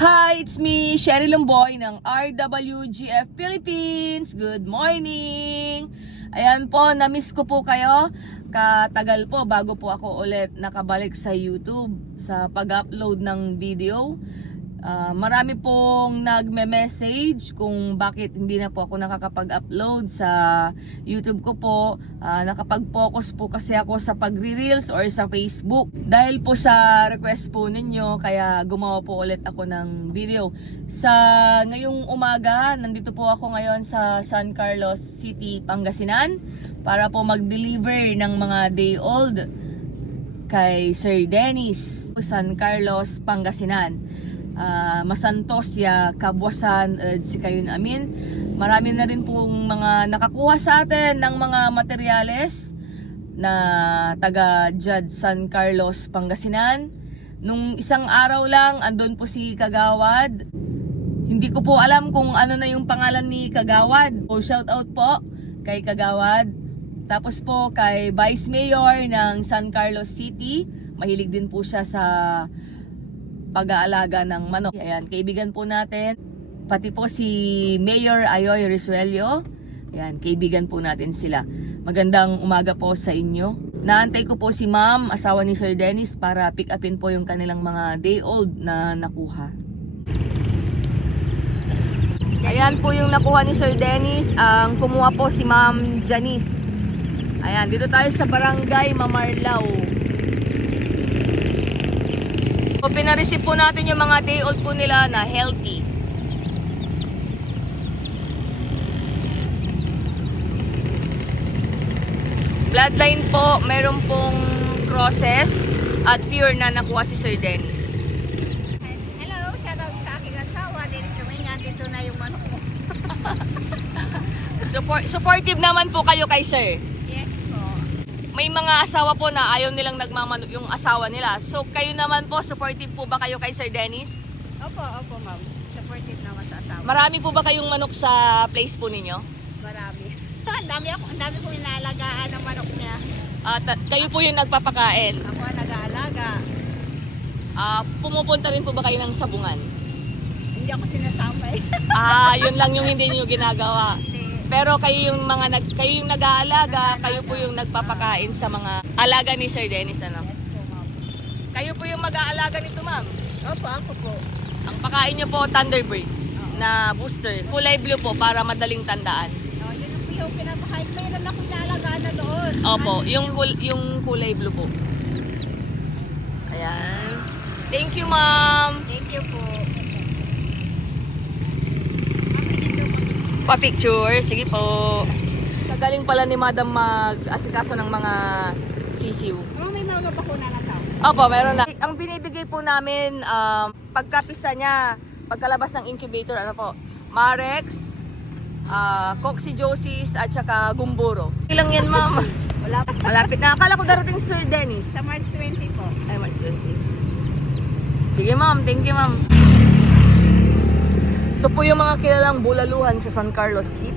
Hi, it's me, Sherry Lumboy ng RWGF Philippines. Good morning! Ayan po, na-miss ko po kayo. Katagal po bago po ako ulit nakabalik sa YouTube sa pag-upload ng video. Marami pong nagme-message kung bakit hindi na po ako nakakapag-upload sa YouTube ko po. Nakapag-focus po kasi ako sa pagre-reels or sa Facebook. Dahil po sa request po ninyo, kaya gumawa po ulit ako ng video. Sa ngayong umaga, nandito po ako ngayon sa San Carlos City, Pangasinan para po mag-deliver ng mga day old kay Sir Dennis, San Carlos, Pangasinan. Masantos ya kabwasan si kayon amin. Marami na rin pong mga nakakuha sa atin ng mga materyales na taga Jud San Carlos, Pangasinan. Nung isang araw lang andun po si Kagawad. Hindi ko po alam kung ano na yung pangalan ni Kagawad. So shout out po kay Kagawad. Tapos po kay Vice Mayor ng San Carlos City. Mahilig din po siya sa pag-aalaga ng manok. Ayan, kaibigan po natin. Pati po si Mayor Ayoy Risuelio. Ayan, kaibigan po natin sila. Magandang umaga po sa inyo. Naantay ko po si Ma'am, asawa ni Sir Dennis, para pick upin po yung kanilang mga day old na nakuha. Ayan po yung nakuha ni Sir Dennis. Ang kumuha po si Ma'am Janice. Ayan, dito tayo sa Barangay Mamarlao. So, pinareceive po natin yung mga day old po nila na healthy. Bloodline po, meron pong crosses at pure na nakuha si Sir Dennis. Hello, shoutout sa aking asawa. Dennis Domingan, dito na yung manok mo. Supportive naman po kayo kay Sir. Yes po. May mga asawa po na ayaw nilang nagmamanok yung asawa nila. So kayo naman po, supportive po ba kayo kay Sir Dennis? Opo, ma'am. Supportive naman sa asawa. Marami po ba kayong manok sa place po ninyo? Marami. Ang dami kong inaalagaan ng manok niya. Kayo po yung nagpapakain. Ako ang nag-aalaga. Pumupunta rin po ba kayo ng sabungan? Hindi ako sinasama eh. Yun lang yung hindi niyo ginagawa. Pero kayo yung kayo yung nag-aalaga, kayo po yung nagpapakain sa mga alaga ni Sir Dennis, ano? Yes po, ma'am. Kayo po yung mag-aalaga nito, ma'am. Opo, ako po. Ang pakain niyo po Thunderbird na booster. Kulay blue po para madaling tandaan. Yun yung pinapakain. Mayroon akong inaalagaan na doon. Opo, yung kulay blue po. Ayan. Thank you, ma'am. Thank you po. Pa-picture, sige po. Kagaling pala ni Madam mag-asikaso ng mga sisiw. May mga bakuna na tao. Opo, meron na. Ang binibigay po namin, pagkapista niya, pagkalabas ng incubator, ano po, Marex, Coccidiosis, at saka Gumburo. Ilang yan, ma'am? Malapit na. Akala ko darating Sir Dennis. Sa March 20 po. Ay, March 20. Sige, ma'am. Thank you, ma'am. Ito po yung mga kilalang bulaluhan sa San Carlos City.